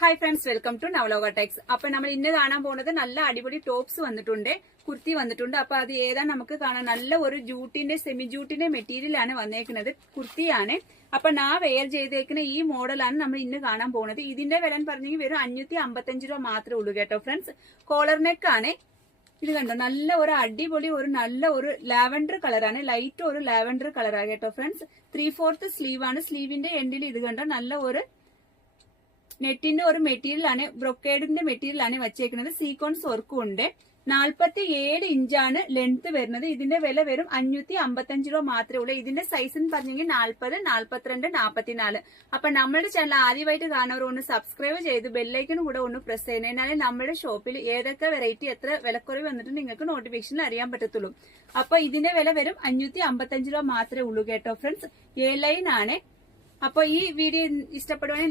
Hi friends, welcome to Navaloka techs. അപ്പൊ നമ്മൾ ഇന്ന് കാണാൻ പോകുന്നത് നല്ല അടിപൊളി ടോപ്സ് വന്നിട്ടുണ്ട്, കുർത്തി വന്നിട്ടുണ്ട്. അപ്പൊ അത് ഏതാ നമുക്ക് കാണാൻ, നല്ല ഒരു ജൂട്ടിന്റെ സെമി ജൂട്ടിന്റെ മെറ്റീരിയൽ ആണ് വന്നേക്കുന്നത്, കുർത്തിയാണ്. അപ്പൊ ഞാൻ വെയർ ചെയ്തേക്കുന്ന ഈ മോഡലാണ് നമ്മൾ ഇന്ന് കാണാൻ പോകുന്നത്. ഇതിന്റെ വില പറഞ്ഞെങ്കിൽ വെറും 555 രൂപ മാത്രമേ ഉള്ളൂ കേട്ടോ ഫ്രണ്ട്സ്. കോളർ നെക്ക് ആണ്. ഇത് കണ്ടോ, നല്ല ഒരു അടിപൊളി നല്ല ഒരു ലാവൻഡർ കളറാണ്, ലൈറ്റ് ഒരു ലാവൻഡർ കളറാണ് കേട്ടോ ഫ്രണ്ട്സ്. 3/4 സ്ലീവ് ആണ്. സ്ലീവിന്റെ എൻഡിൽ ഇത് കണ്ടോ, നല്ല ഒരു നെറ്റിന്റെ ഒരു മെറ്റീരിയൽ ആണ്, ബ്രൊക്കേഡിന്റെ മെറ്റീരിയൽ ആണ് വെച്ചേക്കുന്നത്. സീക്വൻസ് വർക്കും ഉണ്ട്. 47 ഇഞ്ചാണ് ലെങ്ത് വരുന്നത്. ഇതിന്റെ വില വെറും 555 രൂപ മാത്രമേ ഉള്ളൂ. ഇതിന്റെ സൈസ് എന്ന് പറഞ്ഞെങ്കിൽ 40, 42, 44. അപ്പൊ നമ്മുടെ ചാനൽ ആദ്യമായിട്ട് കാണുന്നവർ ഒന്ന് സബ്സ്ക്രൈബ് ചെയ്ത് ബെല്ലൈക്കനും കൂടെ ഒന്ന് പ്രസ് ചെയ്യണം. എന്നാലേ നമ്മുടെ ഷോപ്പിൽ ഏതൊക്കെ വെറൈറ്റി എത്ര വിലക്കുറവ് വന്നിട്ട് നിങ്ങൾക്ക് നോട്ടിഫിക്കേഷൻ അറിയാൻ പറ്റത്തുള്ളൂ. അപ്പൊ ഇതിന്റെ വില വെറും 555 രൂപ മാത്രമേ ഉള്ളൂ കേട്ടോ ഫ്രണ്ട്സ്. A ലൈൻ ആണ്. അപ്പൊ ഈ വീഡിയോ ഇഷ്ടപ്പെടുവാണെങ്കിൽ